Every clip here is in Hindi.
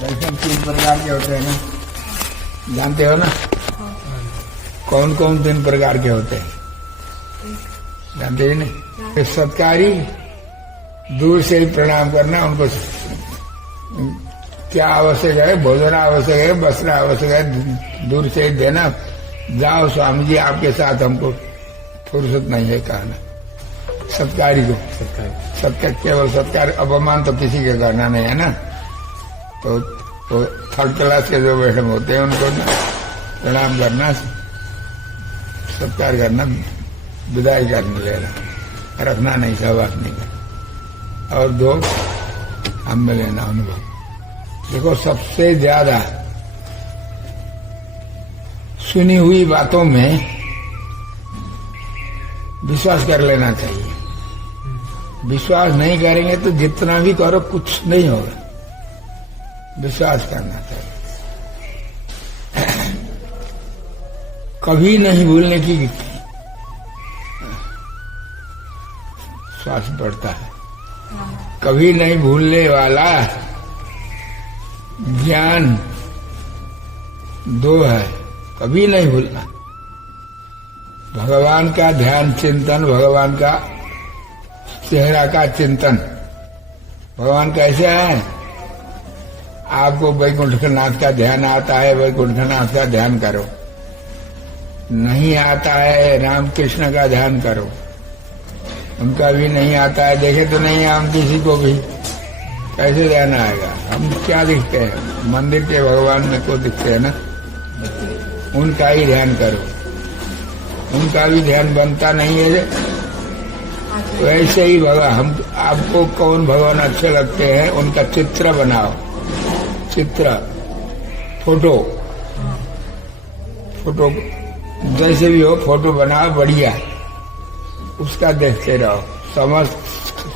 दर्शन 3 प्रकार के होते हैं ना, जानते हो ना? कौन कौन 3 प्रकार के होते हैं? जानते ही नहीं? सत्कारी, दूर से ही प्रणाम करना, उनको क्या आवश्यक है, भोजन आवश्यक है, वस्त्र आवश्यक है, दूर से ही देना। जाओ स्वामी जी आपके साथ, हमको फुर्सत नहीं है कहना। सत्कारी को सत्कार, केवल सत्कार, अपमान तो किसी के करना नहीं है ना। तो थर्ड क्लास के जो मैडम होते हैं उनको प्रणाम करना, सत्कार करना, विदाई करने लेना, रखना नहीं, सहवास नहीं करना। और 2 हम में लेना अनुभव। देखो, सबसे ज्यादा सुनी हुई बातों में विश्वास कर लेना चाहिए। विश्वास नहीं करेंगे तो जितना भी करो कुछ नहीं होगा। विश्वास करना चाहिए। कभी नहीं भूलने की श्वास बढ़ता है। कभी नहीं भूलने वाला ज्ञान 2 है। कभी नहीं भूलना। भगवान का ध्यान चिंतन, भगवान का चेहरा का चिंतन। भगवान कैसे है? आपको वैकुंठनाथ का ध्यान आता है, वैकुंठनाथ का ध्यान करो। नहीं आता है, राम कृष्ण का ध्यान करो। उनका भी नहीं आता है, देखे तो नहीं हम किसी को भी, कैसे ध्यान आएगा? हम क्या दिखते हैं? मंदिर के भगवान में को दिखते हैं ना, उनका ही ध्यान करो। उनका भी ध्यान बनता नहीं है। वैसे ही भगवान, हम आपको कौन भगवान अच्छे लगते हैं, उनका चित्र बनाओ। चित्र, फोटो जैसे भी हो, फोटो बनाओ बढ़िया। उसका देखते रहो,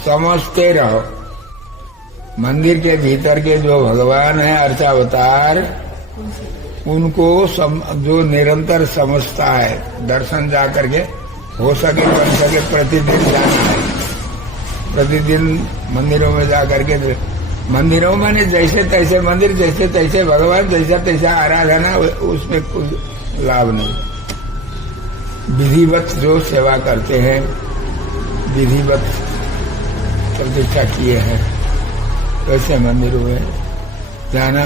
समझते रहो। मंदिर के भीतर के जो भगवान है, अर्चावतार, उनको जो निरंतर समझता है, दर्शन जा करके हो सके बन सके प्रतिदिन जाना है। प्रतिदिन मंदिरों में जा करके, मंदिरों में जैसे तैसे मंदिर, जैसे तैसे भगवान, जैसा तैसा आराधना, उसमें कोई लाभ नहीं। विधिवत जो सेवा करते हैं, विधिवत प्रतिष्ठा किए हैं, वैसे मंदिरों में जाना।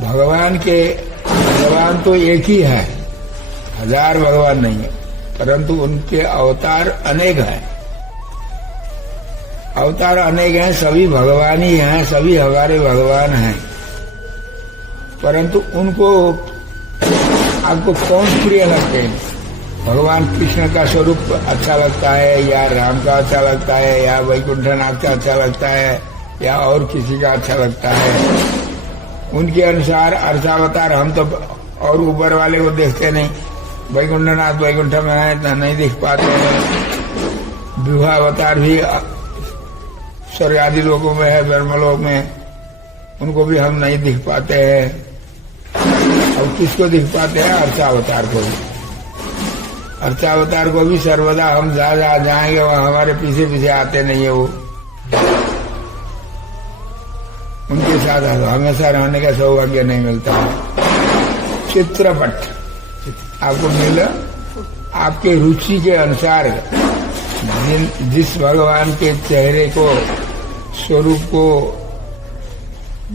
भगवान तो एक ही है, 1000 भगवान नहीं है, परंतु उनके अवतार अनेक हैं। अवतार अनेक हैं, सभी भगवान ही हैं, सभी हमारे भगवान हैं। परंतु उनको आपको कौन प्रिय लगते हैं? भगवान कृष्ण का स्वरूप अच्छा लगता है, या राम का अच्छा लगता है, या वैकुंठनाथ का अच्छा लगता है, या और किसी का अच्छा लगता है? उनके अनुसार अर्चावतार, हम तो और ऊपर वाले को देखते नहीं। वैकुंठनाथ वैकुंठ में है, नहीं दिख पाते हैं। विवाहावतार भी स्वर्ग आदि लोगों में है, ब्रह्मलोक में, उनको भी हम नहीं दिख पाते हैं। और किसको दिख पाते हैं? अर्चावतार को भी। अर्चावतार को भी सर्वदा हम जहाँ जाएंगे वहाँ हमारे पीछे पीछे आते नहीं है। वो उनके साथ हमेशा रहने का सौभाग्य नहीं मिलता है। चित्रपट आपको मिला, आपके रुचि के अनुसार जिस भगवान के चेहरे को, स्वरूप को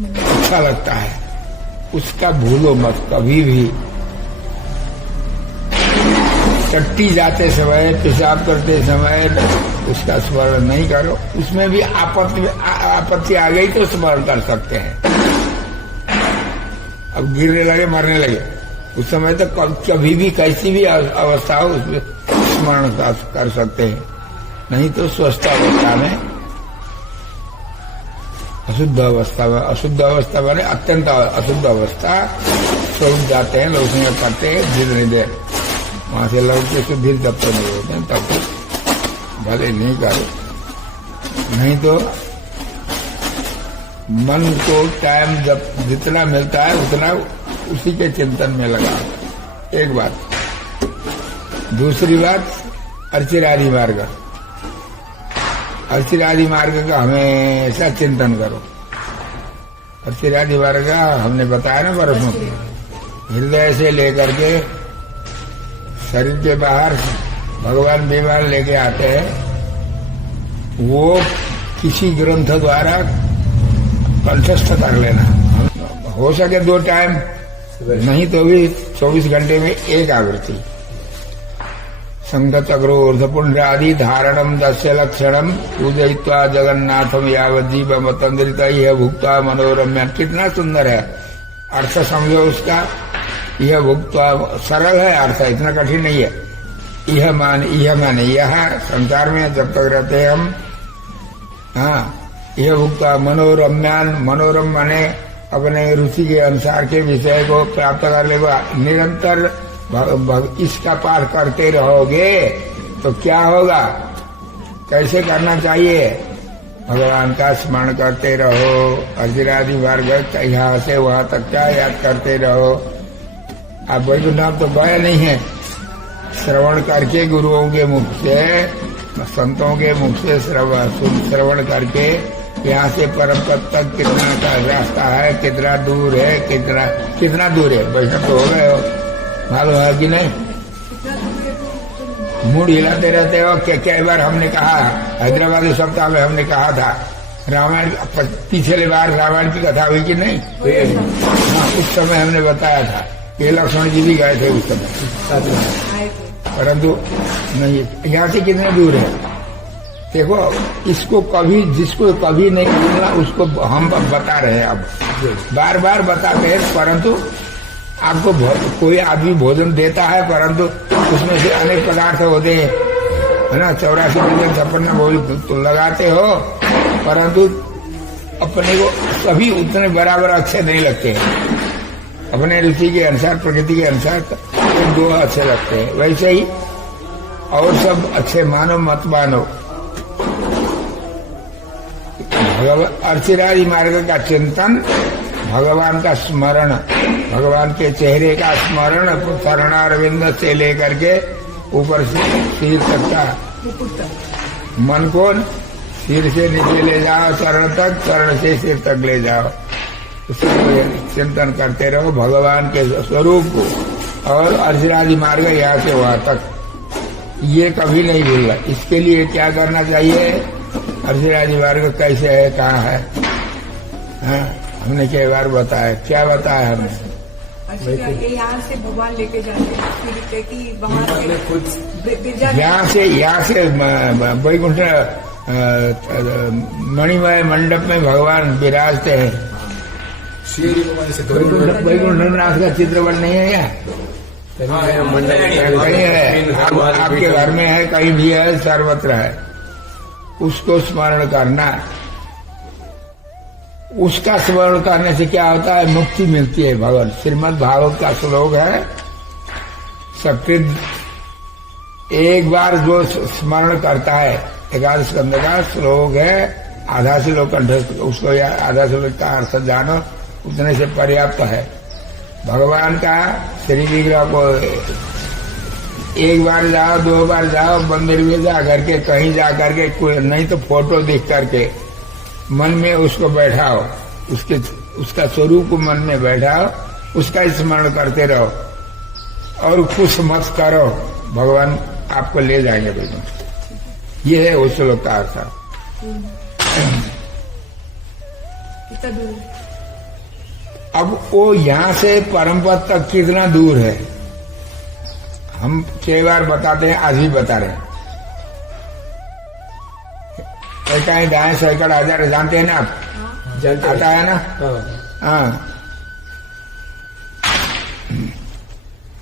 अच्छा लगता है, उसका भूलो मत कभी भी। टट्टी जाते समय, पेशाब करते समय उसका स्मरण नहीं करो। उसमें भी आपत्ति आ गई तो स्मरण कर सकते हैं। अब गिरने लगे, मरने लगे, उस समय तो कभी भी कैसी भी अवस्था हो उसमें स्मरण कर सकते हैं। नहीं तो स्वस्थ अवस्था में, अशुद्ध अवस्था में अत्यंत अशुद्ध अवस्था स्वरूप जाते हैं, लोग करते हैं, जितनी देर वहां से लौट के शुद्धि तब तो नहीं होते हैं, तब भले नहीं करो। नहीं तो मन को टाइम जब जितना मिलता है उतना उसी के चिंतन में लगा। एक बात। दूसरी बात, अर्चिरादि मार्ग। अर्चिरादि मार्ग का हमेशा चिंतन करो। अर्चिरादि वर्ग हमने बताया ना परसों, हृदय से लेकर के शरीर के बाहर भगवान विमान लेके आते हैं, वो किसी ग्रंथ द्वारा कंठस्थ कर लेना। हो सके 2 टाइम, नहीं तो भी 24 घंटे में 1 आवृत्ति। संगतग्रो ऊर्ध्वपुंड्रादि धारणम 10 लक्षणम पूजयित्वा जगन्नाथम यावज्जीवमतंद्रित यह भुक्त्वा मनोरम्य। कितना सुंदर है अर्थ, समझो उसका। यह भुक्त्वा सरल है अर्थ, इतना कठिन नहीं है। यह माने यह संसार में जब तक रहते हैं हम, हाँ, यह भुक्त्वा मनोरम्यान, मनोरम माने अपने रुचि के अनुसार के विषय को प्राप्त कर लेगा। निरंतर इसका पाठ करते रहोगे तो क्या होगा, कैसे करना चाहिए? भगवान का स्मरण करते रहो, अर्चिरादि वर्ग यहाँ से वहां तक क्या याद करते रहो। आप वैकुंठ तो गए नहीं है, श्रवण करके गुरुओं के मुख से, संतों के मुख से श्रवण करके यहाँ से परम पद तक कितना का रास्ता है, कितना दूर है, कितना दूर है। वैष्णव तो हो गए हो, मालूम है कि नहीं? मूड हिलाते रहते हो। कई बार हमने कहा, हैदराबादी सप्ताह में हमने कहा था, रामायण पिछले बार रामायण की कथा हुई कि नहीं? हाँ, उस समय हमने बताया था। ये लक्ष्मण जी भी गए थे उस समय, परंतु नहीं। यहाँ से कितने दूर है देखो। इसको कभी, जिसको कभी नहीं मिलना उसको हम बता रहे हैं, अब बार बार बताते हैं। परंतु आपको कोई आदमी भोजन देता है, परंतु उसमें से अनेक पदार्थ होते हैं, है ना। 84 व्यंजन 56 भोजन तो लगाते हो, परंतु अपने को सभी उतने बराबर अच्छे नहीं लगते हैं। अपने रुचि के अनुसार, प्रकृति के अनुसार 2 अच्छे लगते हैं। वैसे ही और सब अच्छे मानो मत मानो। अर्चिरादि मार्ग का चिंतन, भगवान का स्मरण, भगवान के चेहरे का स्मरण, चरणारविंद से लेकर के ऊपर से सिर तक का मन को सिर से नीचे ले जाओ, चरण तक, चरण से सिर तक ले जाओ। उसको चिंतन करते रहो भगवान के स्वरूप को। और अर्चिरादि मार्ग यहाँ से वहां तक, ये कभी नहीं भूलना। इसके लिए क्या करना चाहिए? अर्चिरादि मार्ग कैसे है, कहाँ है, हाँ, हमने कई बार बताया। क्या बताया हमने? यहाँ से भगवान लेके जाते हैं कि वहाँ से यहाँ से वैकुंठ मणिमय मंडप में भगवान विराजते हैं। वैकुंठनाथ का चित्रपट नहीं है यहाँ? कहीं है, आपके घर में है, कहीं भी है, सर्वत्र है। उसको स्मरण करना। उसका स्मरण करने से क्या होता है? मुक्ति मिलती है। भगवान श्रीमद् भागवत का श्लोक है, सकृत एक बार जो स्मरण करता है, 11 स्कंद का श्लोक है, आधा श्लोक उसको आधा श्लोक का अर्थ जानो, उतने से पर्याप्त है। भगवान का श्री विग्रह को 1 बार जाओ, 2 बार जाओ, मंदिर में जा करके, कहीं जा करके, नहीं तो फोटो दिख करके मन में उसको बैठाओ, उसका स्वरूप को मन में बैठाओ, उसका स्मरण करते रहो और खुश मत करो, भगवान आपको ले जाएंगे वैकुंठ। ये है उस श्लोक का अर्थ। अब वो यहाँ से परम पद तक कितना दूर है, हम कई बार बताते हैं, आज भी बता रहे हैं। कहीं दाएं सैकड़ हजार जानते हैं ना आप? जानते आता है ना? हाँ,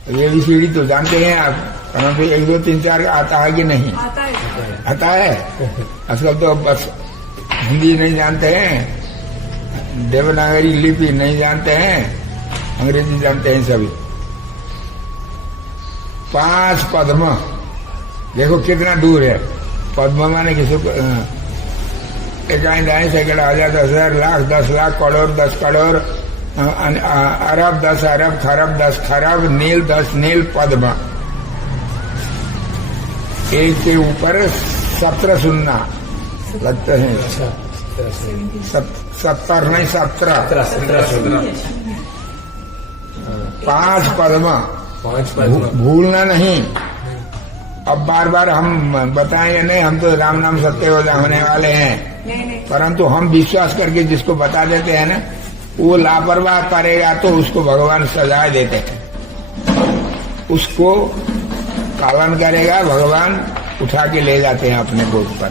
ये भी सीढ़ी तो जानते हैं आप, परंतु 1, 2, 3, 4 आता है कि नहीं? आता है। आजकल तो बस हिंदी नहीं जानते हैं, देवनागरी लिपि नहीं जानते हैं, अंग्रेजी जानते हैं सभी। 5 पद्म, देखो कितना दूर है। पद्म माने किसी को इकाई दाएं सैकड़ हजार, 10,000, लाख, 10 लाख, करोड़, 10 करोड़, अरब, 10 अरब, खरब, 10 खरब, नील, 10 नील पद्म। एक के ऊपर 17 सुनना लगते हैं। 70 नहीं 17 5 पद्म भूलना नहीं। अब बार बार हम बताएंगे नहीं, हम तो राम नाम सत्य होने वाले हैं, नहीं परंतु हम विश्वास करके जिसको बता देते हैं ना, वो लापरवाह करेगा तो उसको भगवान सजा देते हैं। उसको पालन करेगा भगवान उठा के ले जाते हैं अपने गोद पर।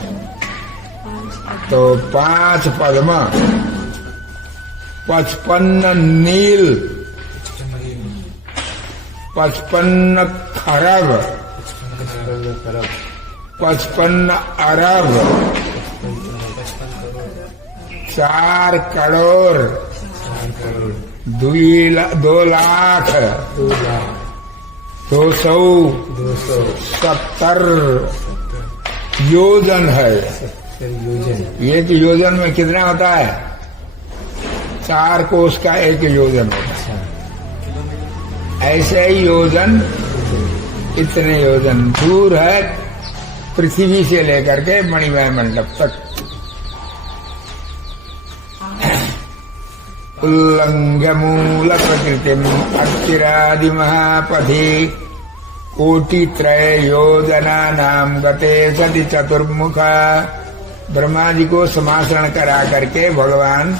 तो 5 पद्म, 55 नील, 55 खरब, 55 अरब, 4 करोड़, 2 लाख, 270 योजन है। एक योजन में कितना होता है? 4 कोस का 1 योजन होता है। ऐसे ही योजन, इतने योजन दूर है पृथ्वी से लेकर के मणिमय मंडप तक। उल्लंघ्य मूल प्रकृतिम अक्षिरादि महापथि कोटित्रय योजना नाम गते सति चतुर्मुखा। ब्रह्मा जी को समासरण करा करके भगवान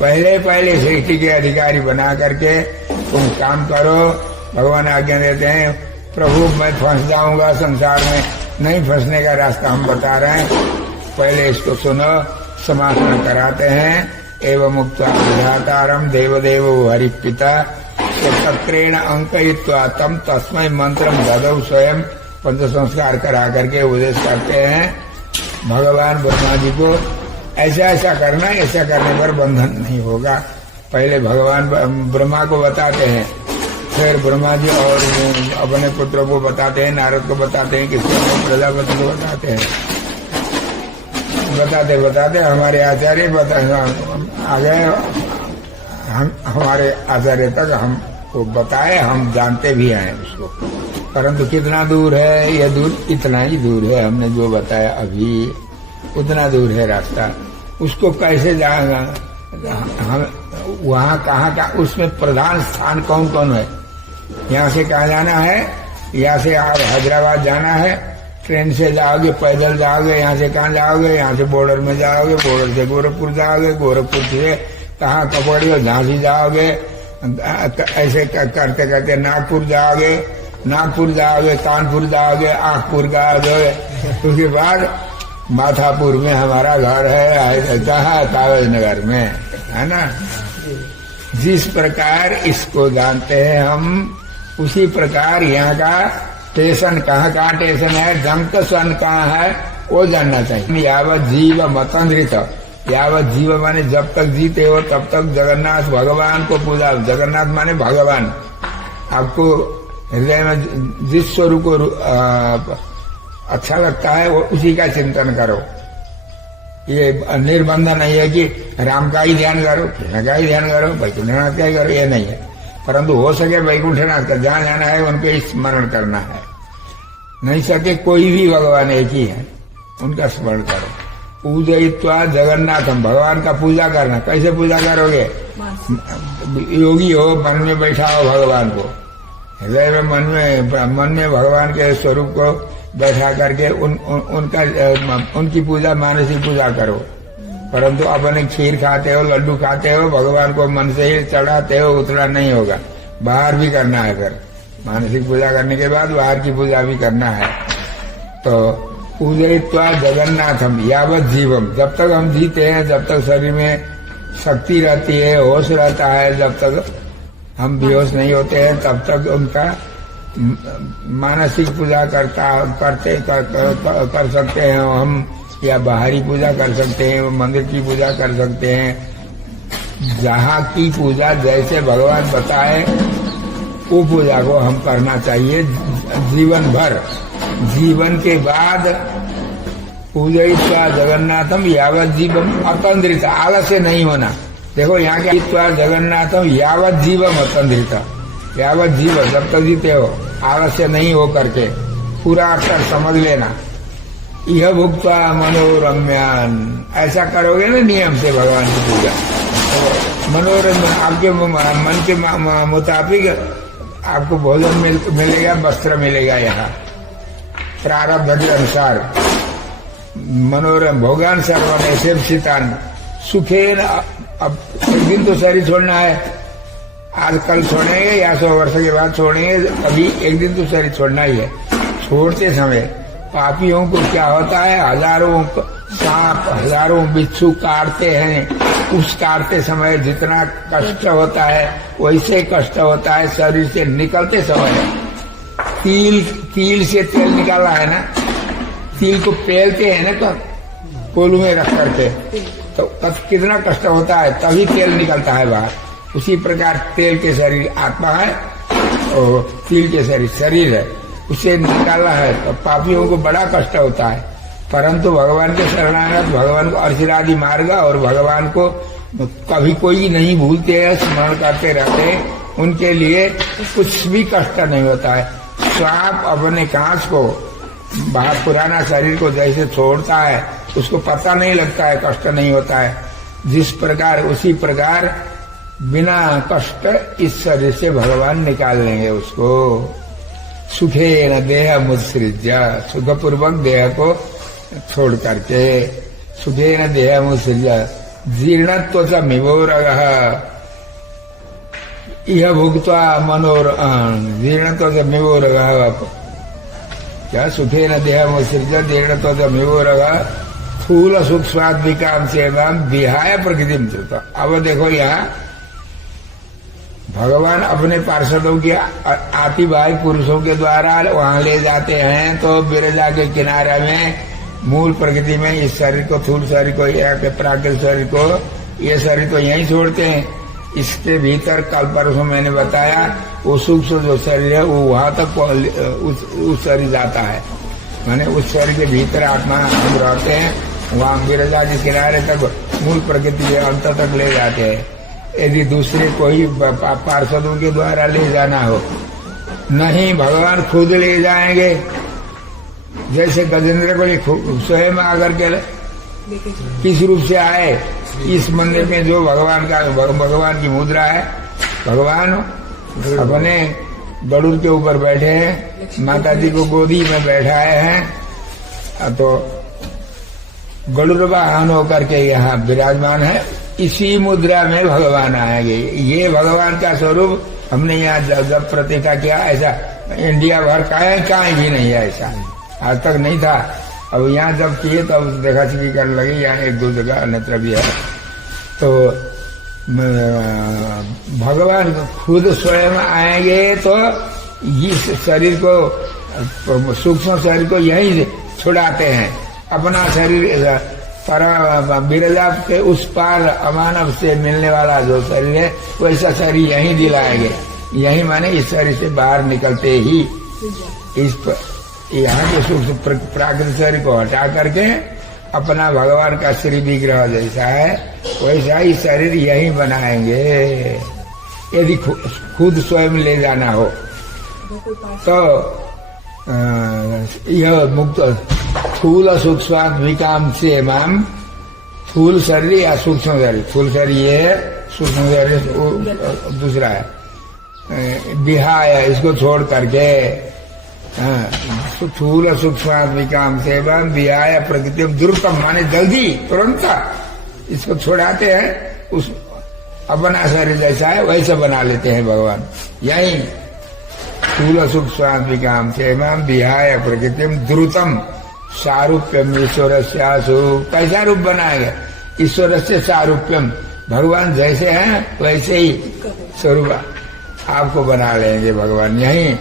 पहले सृष्टि के अधिकारी बना करके तुम काम करो। भगवान आज्ञा देते हैं, प्रभु मैं फंस जाऊंगा संसार में, नहीं फंसने का रास्ता हम बता रहे हैं, पहले इसको सुनो। समासरण कराते हैं। एवं मुक्त आधाकारम देवदेव हरिपिता तत्रेण अंकयित्वा तम तस्मै मंत्रम ददौ स्वयं। पंच संस्कार करा करके उपदेश करते हैं भगवान ब्रह्मा जी को, ऐसा ऐसा करना, ऐसा करने पर बंधन नहीं होगा। पहले भगवान ब्रह्मा को बताते हैं, फिर ब्रह्मा जी और अपने पुत्र को बताते हैं, नारद को बताते हैं, किसको? प्रजापति को बताते हैं। बताते हमारे आचार्य आ गए, हमारे आचार्य तक हमको बताए, हम जानते भी हैं उसको, परंतु कितना दूर है? यह दूर इतना ही दूर है, हमने जो बताया अभी उतना दूर है रास्ता। उसको कैसे जाएगा? हम वहाँ कहाँ का, उसमें प्रधान स्थान कौन कौन है? यहाँ से कहाँ जाना है? यहाँ से आप हैदराबाद जाना है, ट्रेन से जाओगे, पैदल जाओगे, यहाँ से कहाँ जाओगे? यहाँ से बॉर्डर में जाओगे, बॉर्डर से गोरखपुर जाओगे, गोरखपुर से कहाँ कपड़ियो झांसी जाओगे, ऐसे करते करते नागपुर जाओगे, कानपुर जाओगे, आंखपुर जाओगे, उसके बाद माथापुर में हमारा घर है, कहाँ? कागज नगर में, है ना। जिस प्रकार इसको जानते हैं हम, उसी प्रकार यहाँ का स्टेशन कहाँ स्टेशन है, जंक्शन कहाँ है, वो जानना चाहिए। यावत जीव मतंद्रित, यावत जीव माने जब तक जीते हो तब तक जगन्नाथ भगवान को पूजा। जगन्नाथ माने भगवान। आपको हृदय में जिस स्वरूप को अच्छा लगता है वो उसी का चिंतन करो। ये निर्बंध नहीं है कि राम का ही ध्यान करो, कृष्ण का ही ध्यान करो, वैकुंठनाथ का ही करो, ये नहीं है। परंतु हो सके वैकुंठनाथ का जहाँ जाना है उनके स्मरण करना है। नहीं सके कोई भी भगवान एक ही है, उनका स्मरण करो। पूजयित्वा जगन्नाथम, भगवान का पूजा करना। कैसे पूजा करोगे? योगी हो, मन में बैठा हो भगवान को, हृदय में मन में भगवान के स्वरूप को बैठा करके उनकी पूजा, मानसिक पूजा करो। परंतु अपने खीर खाते हो, लड्डू खाते हो, भगवान को मन से ही चढ़ाते हो, उतना नहीं होगा। बाहर भी करना है, फिर मानसिक पूजा करने के बाद बाहर की पूजा भी करना है। तो पूजयित्वा जगन्नाथम यावत जीवम, जब तक हम जीते हैं, जब तक शरीर में शक्ति रहती है, होश रहता है, जब तक हम बेहोश नहीं होते हैं, तब तक उनका मानसिक पूजा कर सकते हैं हम, या बाहरी पूजा कर सकते हैं, मंदिर की पूजा कर सकते हैं। जहाँ की पूजा जैसे भगवान बताए वो पूजा को हम करना चाहिए जीवन भर। जीवन के बाद पूजयित्वा जगन्नाथम यावत जीवम अतंद्रित, आलस्य नहीं होना। देखो यहाँ के इत्वा जगन्नाथम यावत जीवम अतंद्रित, यावत जीव, जब तक जीते हो आलस्य नहीं हो करके पूरा अक्षर समझ लेना। यह भुक्ता मनोरम्यान, ऐसा करोगे ना नियम से भगवान की पूजा, तो मनोरंजन आपके मन के मुताबिक आपको भोजन मिलेगा, वस्त्र मिलेगा, यहाँ प्रारब्ध के अनुसार मनोरम भोगान सर्वन शिवसितान सुखेन। अब एक दिन तो शरीर छोड़ना है, आज कल छोड़ेंगे या 100 वर्ष के बाद छोड़ेंगे, अभी एक दिन तो शरीर छोड़ना ही है। छोड़ते समय पापियों को क्या होता है, हजारों सांप हजारों बिच्छू काटते हैं। उस काटते समय जितना कष्ट होता है वैसे कष्ट होता है शरीर से निकलते समय। तिल से तेल निकाला है ना, तिल को पेलते हैं ना तो कोलू में रख करके, तो तब कितना कष्ट होता है, तभी तेल निकलता है बाहर। उसी प्रकार तेल के शरीर आत्मा है और तिल के शरीर है, उसे निकाला है तो पापियों को बड़ा कष्ट होता है। परंतु भगवान के शरणागत, भगवान को अर्चिरादि मार्ग और भगवान को कभी कोई नहीं भूलते हैं, स्मरण करते रहते हैं, उनके लिए कुछ भी कष्ट नहीं होता है। सांप अपने कांच को बाहर पुराना शरीर को जैसे छोड़ता है उसको पता नहीं लगता है, कष्ट नहीं होता है। जिस प्रकार उसी प्रकार बिना कष्ट इस शरीर से भगवान निकाल लेंगे उसको। सुखे न देह मुत्सृज्य, सुखपूर्वक देह को छोड़ करके, सुखे न देह मुत्सृज्य जीर्णत्व च मिवोरगः यह भुक्त्वा जीर्णत्व च मिवोरगः, क्या सुखे न देह मुत्सृज्य जीर्णत्व च मिवोरगः स्थूल सुख स्वाद विकाम से विहाय प्रकृति में चलता। अब देखो यहाँ भगवान अपने पार्षदों के आतिवाही पुरुषों के द्वारा वहां ले जाते हैं, तो बिरजा के किनारे में मूल प्रकृति में इस शरीर को, थूल शरीर को या के प्राकृतिक शरीर को, ये शरीर तो यहीं छोड़ते हैं। इसके भीतर कल परसों मैंने बताया वो सूक्ष्म जो शरीर है वो वहां तक उस शरीर जाता है, माने उस शरीर के भीतर आत्मा हम रहते हैं, वहां बिरजा के किनारे तक मूल प्रकृति के अंत तक ले जाते हैं। यदि दूसरे कोई पार्षदों के द्वारा ले जाना हो, नहीं भगवान खुद ले जाएंगे। जैसे गजेंद्र को स्वयं आकर के किस रूप से आए, इस मंदिर में जो भगवान की मुद्रा है, भगवान अपने गरुड़ के ऊपर बैठे हैं, माता जी को गोदी में बैठाए हैं, तो गरुड़ वाहन होकर के यहाँ विराजमान है। इसी मुद्रा में भगवान आएंगे। ये भगवान का स्वरूप हमने यहाँ जब प्रतिष्ठा किया, ऐसा इंडिया भर कहीं भी नहीं है, ऐसा आज तक नहीं था। अब यहाँ जब किए तब देखा कि करने लगे, यहाँ एक दो जगह अन्यत्र भी है। तो भगवान खुद स्वयं आएंगे तो इस शरीर को, सूक्ष्म शरीर को यहीं छुड़ाते हैं। अपना शरीर पर बिरजा के उस पार अमानव से मिलने वाला जो शरीर है वैसा शरीर यहीं दिलाएंगे। यही माने इस शरीर से बाहर निकलते ही इस यहाँ के सूक्ष्म प्राकृतिक शरीर को हटा करके अपना भगवान का श्री विग्रह जैसा है वैसा ही शरीर यहीं बनाएंगे। यदि खुद स्वयं ले जाना हो तो यह मुक्त स्थूल सूक्ष्म विकाम से माम, स्थूल शरीर या सूक्ष्म शरीर, स्थूल शरीर ये है, सूक्ष्म शरीर दूसरा है, विहाय इसको छोड़ करके स्थूल सूक्ष्म विकाम से विहाय प्रकृति द्रुतम माने जल्दी तुरंत इसको छोड़ाते हैं। उस अपना शरीर जैसा है वैसा बना लेते हैं भगवान। यही स्थूल सूक्ष्म विकाम से विहाय प्रकृति द्रुतम सारूप्यम ईश्वर से कैसा रूप बनाएगा, ईश्वर से सारूप्यम, भगवान जैसे हैं वैसे ही स्वरूप आपको बना लेंगे भगवान। यहीं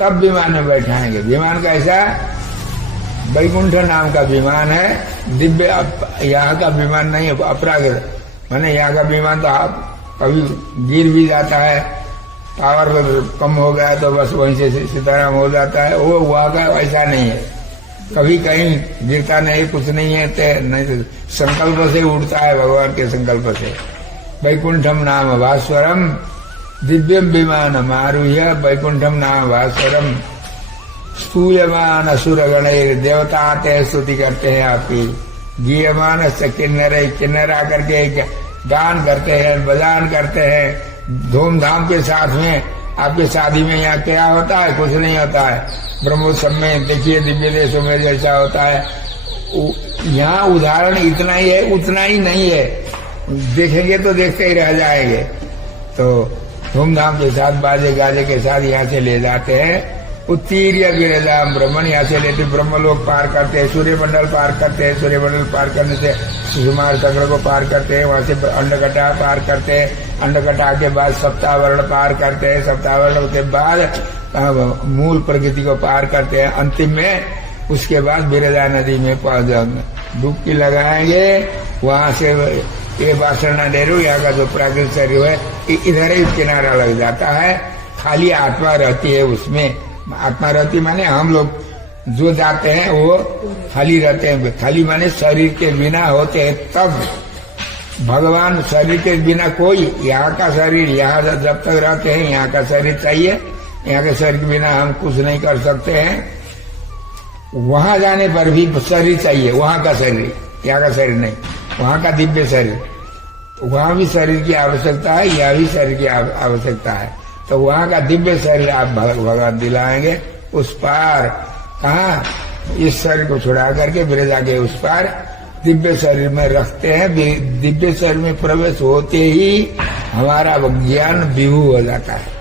तब विमान में बैठाएंगे। विमान कैसा, वैकुंठ नाम का विमान है, दिव्य। यहाँ का विमान नहीं है अपराकृत, माने यहाँ का विमान तो आप कभी गिर भी जाता है, पावर कम हो गया तो बस वहीं से सीताराम हो जाता है। वो वहाँ का ऐसा नहीं है, कभी कहीं गिरता नहीं, कुछ नहीं है, नहीं तो संकल्प से उड़ता है, भगवान के संकल्प से। वैकुंठम नाम भास्वरम दिव्यम विमान आरुह्य वैकुंठम नाम भास्वरम स्तूयमान असुर गणेर, देवता आते हैं स्तुति करते हैं आपकी। गीयमान से किन्नर आकर के गान करते हैं, बजान करते हैं धूमधाम के साथ में। आपके शादी में यहाँ क्या होता है? कुछ नहीं होता है। ब्रह्मोत्सव में देखिए दिव्य देशों में जैसा होता है, यहाँ उदाहरण इतना ही है, उतना ही नहीं है। देखेंगे तो देखते ही रह जाएंगे। तो धूमधाम के साथ बाजे गाजे के साथ यहाँ से ले जाते हैं। उत्तीर्य गिरिजाम ब्रह्मण, यहाँ से लेते ब्रह्मलोक पार करते हैं, सूर्यमंडल पार करते हैं, सूर्यमंडल पार करने से सुकुमार चक्र को पार करते हैं, वहां से अंडकटा पार करते हैं, अंडकटा के बाद सप्तावरण पार करते हैं, सप्तावरण के बाद मूल प्रकृति को पार करते हैं। अंतिम में उसके बाद बिरजा नदी में डुबकी लगाएंगे। वहां से ये बासरणा डेरू, यहाँ का जो प्राकृतिक शरीर है इधर ही किनारा लग जाता है। खाली आत्मा रहती है उसमें। आत्मा रहती माने हम लोग जो जाते हैं वो खाली रहते हैं। खाली माने शरीर के बिना होते हैं तब। भगवान शरीर के बिना कोई, यहाँ का शरीर यहाँ जब तक रहते हैं यहाँ का शरीर चाहिए, यहाँ के शरीर के बिना हम कुछ नहीं कर सकते हैं। वहां जाने पर भी शरीर चाहिए, वहां का शरीर, यहाँ का शरीर नहीं, वहां का दिव्य शरीर। वहां भी शरीर की आवश्यकता है, यहाँ भी शरीर की आवश्यकता है। तो वहां का दिव्य शरीर आप भगवान दिलाएंगे। उस पार कहाँ? इस शरीर को छुड़ा करके बिरजा के उस पार दिव्य शरीर में रखते हैं। दिव्य शरीर में प्रवेश होते ही हमारा ज्ञान विभू हो जाता है।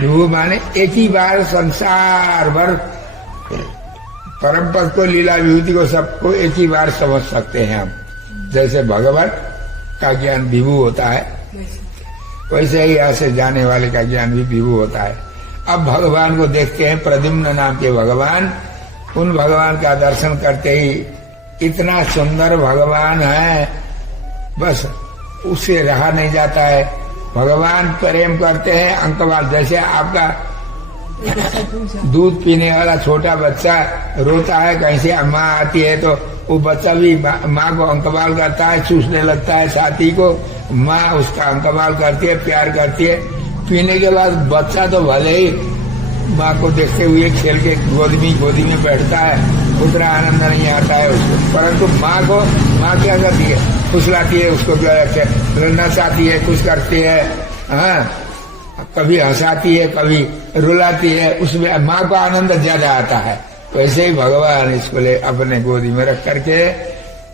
विभू माने एक ही बार संसार भर परम पद को, लीला विभूति को, सबको एक ही बार समझ सकते हैं हम। जैसे भगवत का ज्ञान विभू होता है, वैसे ही यहाँ से जाने वाले का ज्ञान भी विभू होता है। अब भगवान को देखते हैं, प्रद्युम्न नाम के भगवान। उन भगवान का दर्शन करते ही इतना सुंदर भगवान है, बस उससे रहा नहीं जाता है। भगवान प्रेम करते हैं अंकवाल। जैसे आपका दूध पीने वाला छोटा बच्चा रोता है, कहीं से माँ आती है तो वो बच्चा भी माँ को अंकवाल करता है, चूसने लगता है छाती को। माँ उसका अंकवाल करती है, प्यार करती है। पीने के बाद बच्चा तो भले ही माँ को देखते हुए खेल के गोदी में बैठता है, उतना आनंद नहीं आता है उसको। परंतु माँ क्या करती है? फुसलाती है उसको, नचाती है, कुछ करती है, हाँ, कभी हंसाती है, कभी रुलाती है। उसमें माँ को आनंद ज्यादा आता है। वैसे ही भगवान इसको ले अपने गोदी में रख करके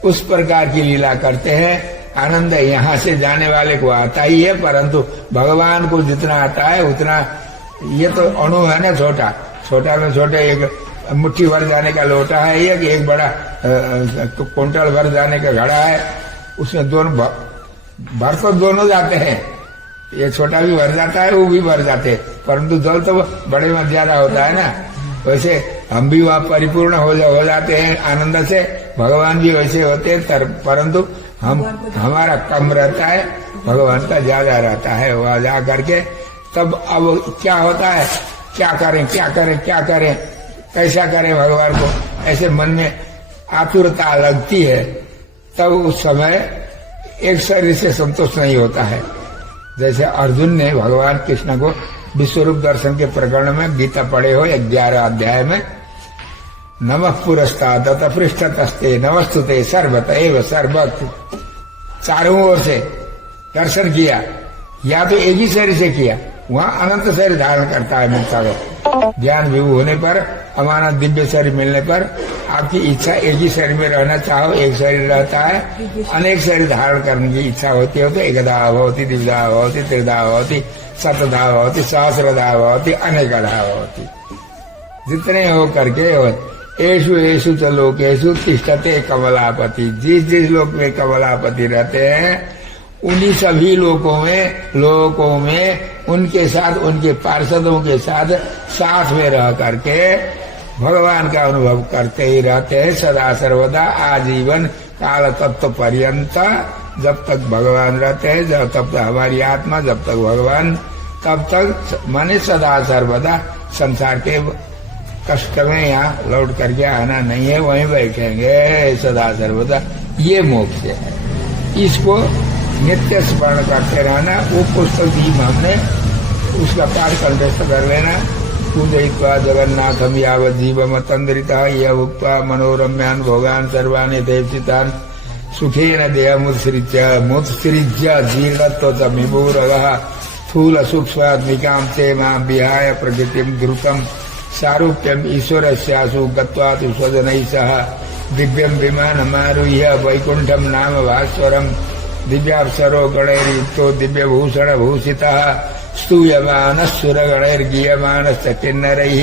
उस प्रकार की लीला करते हैं। आनंद यहाँ से जाने वाले को आता ही है, परंतु भगवान को जितना आता है उतना, ये तो अणु है ना, छोटा में छोटे, एक मुट्ठी भर जाने का लोटा है, एक बड़ा कुंटल भर जाने का घड़ा है। उसमें दोनों भर तो दोनों जाते हैं, ये छोटा भी भर जाता है, वो भी भर जाते हैं, परंतु जल तो बड़े में ज्यादा होता है ना। वैसे हम भी वहाँ परिपूर्ण हो जाते हैं आनंद से। भगवान भी वैसे होते हैं, परंतु हमारा कम रहता है, भगवान का ज्यादा रहता है। वहां जा करके तब अब क्या होता है? क्या करें, कैसा करें भगवान को? ऐसे मन में आतुरता लगती है। तब उस समय एक शरीर से संतोष नहीं होता है। जैसे अर्जुन ने भगवान कृष्ण को विश्वरूप दर्शन के प्रकरण में गीता पढ़े हो 11 अध्याय में, नमः पुरस्तात् ततः पृष्ठतस्ते नमस्तुते सर्वत एव सर्वत, चारों ओर से दर्शन किया। या तो एक ही शरीर से किया, वहां अनंत शरीर धारण करता है मिलता है। ज्ञान विभू होने पर, अमानत दिव्य शरीर मिलने पर आपकी इच्छा एक ही शरीर में रहना चाहो, एक शरीर रहता है। अनेक शरीर धारण करने की इच्छा होती है तो एकधा भवति, द्विधा भवति, त्रिधा भवति, शतधा भवति, सहस्रधा भवति, अनेकधा भवति। जितने हो करके हो। एषु एषु च लोकेषु तिष्ठते कमलापति। जिस लोक में कमलापति रहते हैं उन्हीं सभी लोकों में उनके साथ, उनके पार्षदों के साथ में रह करके भगवान का अनुभव करते ही रहते हैं सदा सर्वदा, आजीवन काल तत्व पर्यंत। जब तक भगवान रहते हैं, जब तक हमारी आत्मा, जब तक भगवान, तब तक माने सदा सर्वदा। संसार के कष्ट में यहाँ लौट करके आना नहीं है, वहीं बैठेंगे सदा सर्वदा। ये मोक्ष है। इसको नित्य स्मरण करते रहना। वो पुस्तक भी हमने उसका पाठ कंठस्थ कर लेना। पूजयित्वा जगन्नाथं यावज्जीवमतन्द्रितः य उक्त्वा मनोरम्यान् भोगान् सर्वान् यथेप्सितान् सुखेन देहमुत्सृज्य जीर्णत्वतमिभूरगः स्थूलसूक्ष्मात्मिकां चेमां विहाय प्रकृतिं द्रुतं सारूप्यम् ईश्वरस्यासु गत्वा तु स्वजनैः सह दिव्यं विमानमारुह्य वैकुण्ठं नाम भास्वरं दिव्याप्सरो गणैर्युक्तो दिव्यभूषणभूषितः स्तूयमानः सुरगणैर्गीयमानश्च किन्नरैः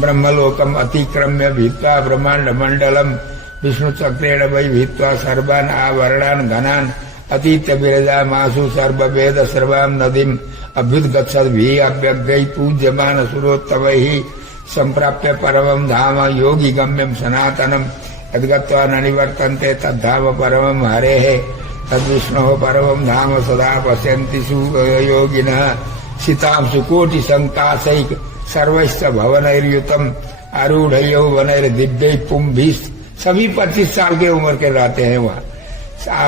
ब्रह्मलोकम् अतिक्रम्य भित्त्वा ब्रह्माण्डमण्डलम् विष्णुचक्रेण वै भित्त्वा सर्वान् आवरणान् घनान् अतीत्य विरजामासु सर्ववेद सर्वां नदीम् अभ्युद्गच्छद्भिः अव्यग्रैः पूज्यमान सुरोत्तमैः सम्प्राप्य परमं धाम योगी गम्यं सनातनम् यद्गत्वा न निवर्तन्ते तद्धाम परमं हरेः तद्विष्णोः परमं धाम सदा पश्यन्ति योगिनः सितां सुकोटिसङ्कासैक सर्वैश्च भवनैर्युतम् आरूढ़ यौवनैर्दिव्यैः पुंभिः सभी 25 साल के उम्र के रहते हैं वहाँ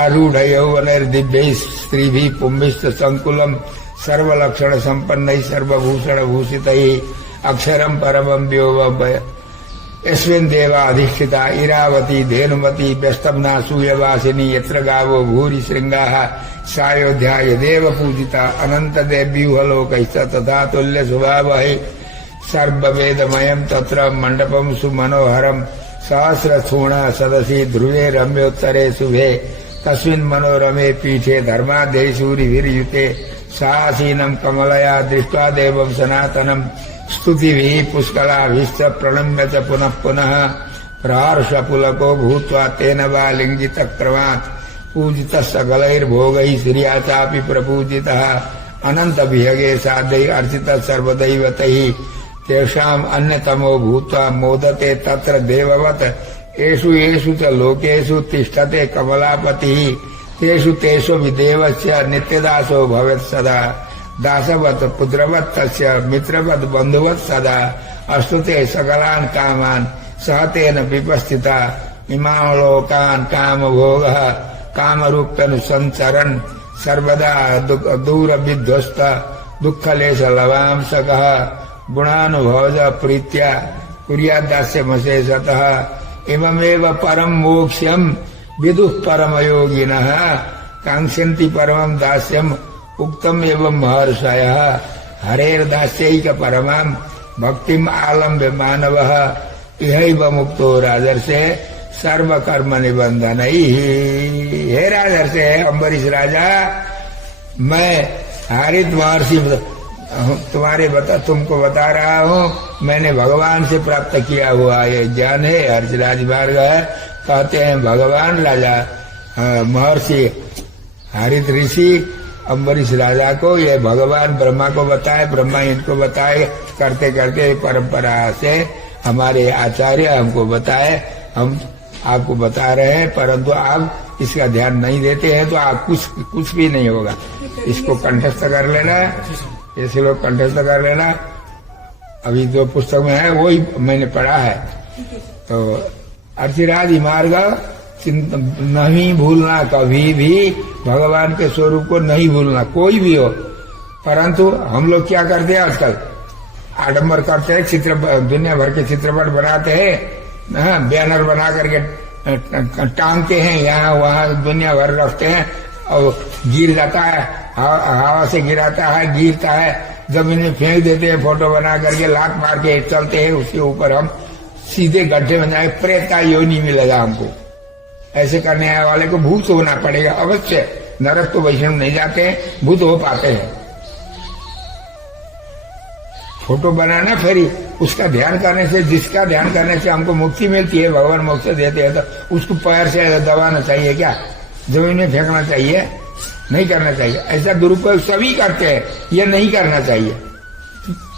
आरूढ़ यौवनैर्दिव्यैः स्त्रीभिः पुंभिश्च संकुलम् सर्वलक्षण संपन्नैः सर्वभूषण भूषितैः अक्षरं परमं व्योम यस्मिन् देवा अधिष्ठिता इरावती धेनुमती व्यस्तम्ना सूयवासिनी यत्र गावो भूरि श्रृंगाः सायोध्या यदेव पूजिता अनंत देव्यूहलोकैश्च तथा तुल्य स्वभावः सर्ववेदमयम् तत्र मण्डपं सुमनोहरम् सहस्रस्थूण सदसि ध्रुवे रम्योत्तरे शुभे तस्मिन् मनोरमे पीठे धर्माद्यै सूरिभिर्युते सासीनं कमलया दृष्ट्वा देवं सनातनम् स्तुतिभिः पुष्कलाभिश्च प्रणम्य च पुनः पुनः प्रहर्षपुलको भूत्वा तेन वा लिङ्गितक्रमात् पूजितः सकलैर्भोगैः श्रिया चापि प्रपूजितः अनन्तविहगे साधैः अर्चितः सर्वदैवतैः तेषाम् अन्यतमो भूत्वा मोदते तत्र देववत् एषु येषु च लोकेषु तिष्ठते कमलापतिः तेषु तेषु विदेवस्य नित्यदासो भवेत् सदा दासवत् पुत्रवत् तस्य मित्रवत् बन्धुवत् सदा अस्तुते सकलान् कामान् सहतेन विपस्थिता इमान् लोकान् कामभोगः कामरूप्यनुसञ्चरन् सर्वदा दूरविध्वस्त दुःखलेशलवांसकः गुणानुभवज प्रीत्या कुर्याद्दास्यमशेषतः इममेव परं मोक्ष्यं विदुः परमयोगिनः काङ्क्षन्ति परमं दास्यम् उक्तम् एवं महर्षयः हरेर्दास्यैक परमां भक्तिम् आलम्ब्य मानवः इहैव मुक्तो राजर्षे सर्वकर्म निबंधनैः। हे राजर्षे अम्बरीश राजा, मैं हरित महर्षि तुमको बता रहा हूँ, मैंने भगवान से प्राप्त किया हुआ ये ज्ञान है। हर्षराज मार्ग है, कहते हैं भगवान राजा महर्षि हरित ऋषि अम्बरीश राजा को ये भगवान ब्रह्मा को बताए, ब्रह्मा इनको बताए, करते करते परंपरा से हमारे आचार्य हमको बताए, हम आपको बता रहे हैं, परंतु आप इसका ध्यान नहीं देते हैं तो आप कुछ भी नहीं होगा। इसको कंठस्थ कर लेना, ऐसे लोग कंठस्थ कर लेना। अभी जो पुस्तक में है वही मैंने पढ़ा है। तो अर्चिराज मार्ग नहीं भूलना, कभी भी भगवान के स्वरूप को नहीं भूलना, कोई भी हो। परंतु हम लोग क्या करते हैं आजकल, आडंबर करते हैं, चित्र दुनिया भर के चित्रपट बनाते हैं, बैनर बना करके टांगते हैं, यहाँ वहाँ दुनिया भर रखते हैं और गिर जाता है, हवा से गिराता है, गिरता है, जमीन में फेंक देते हैं, फोटो बना करके लात मार के चलते हैं, उसके ऊपर हम सीधे गड्ढे में जाए, प्रेत का योनि मिलेगा हमको। ऐसे करने वाले को भूत होना पड़ेगा अवश्य। नरक तो वैष्णव नहीं जाते हैं, भूत हो पाते हैं। फोटो बनाना फिर उसका ध्यान करने से, जिसका ध्यान करने से हमको मुक्ति मिलती है, भगवान मोक्ष देते हैं, तो उसको पैर से दबाना चाहिए क्या, जमीन में फेंकना चाहिए? नहीं करना चाहिए। ऐसा दुरुपयोग सभी करते हैं, यह नहीं करना चाहिए।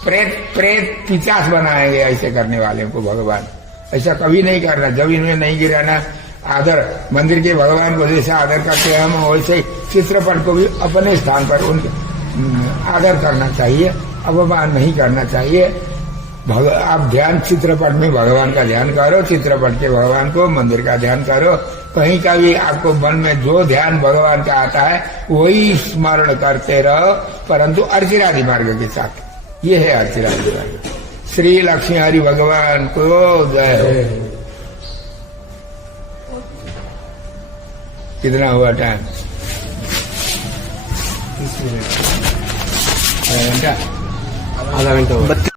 प्रेत पिचास बनाएंगे ऐसे करने वाले को भगवान। ऐसा कभी नहीं करना, जमीन में नहीं गिराना। आदर, मंदिर के भगवान को जैसा आदर करते हैं हम, वैसे चित्रपट को भी अपने स्थान पर उनके आदर करना चाहिए, अपमान नहीं करना चाहिए। आप ध्यान चित्रपट में भगवान का ध्यान करो, चित्रपट के भगवान को, मंदिर का ध्यान करो। कहीं का भी आपको मन में जो ध्यान भगवान का आता है वही स्मरण करते रहो, परंतु अर्चिरादि मार्ग के साथ। ये है अर्चिरादि मार्ग। श्री लक्ष्मी हरि भगवान को जय हो। कितना हुआ टाइम? 30 मिनट, आधा घंटा। आधा घंटा हुआ।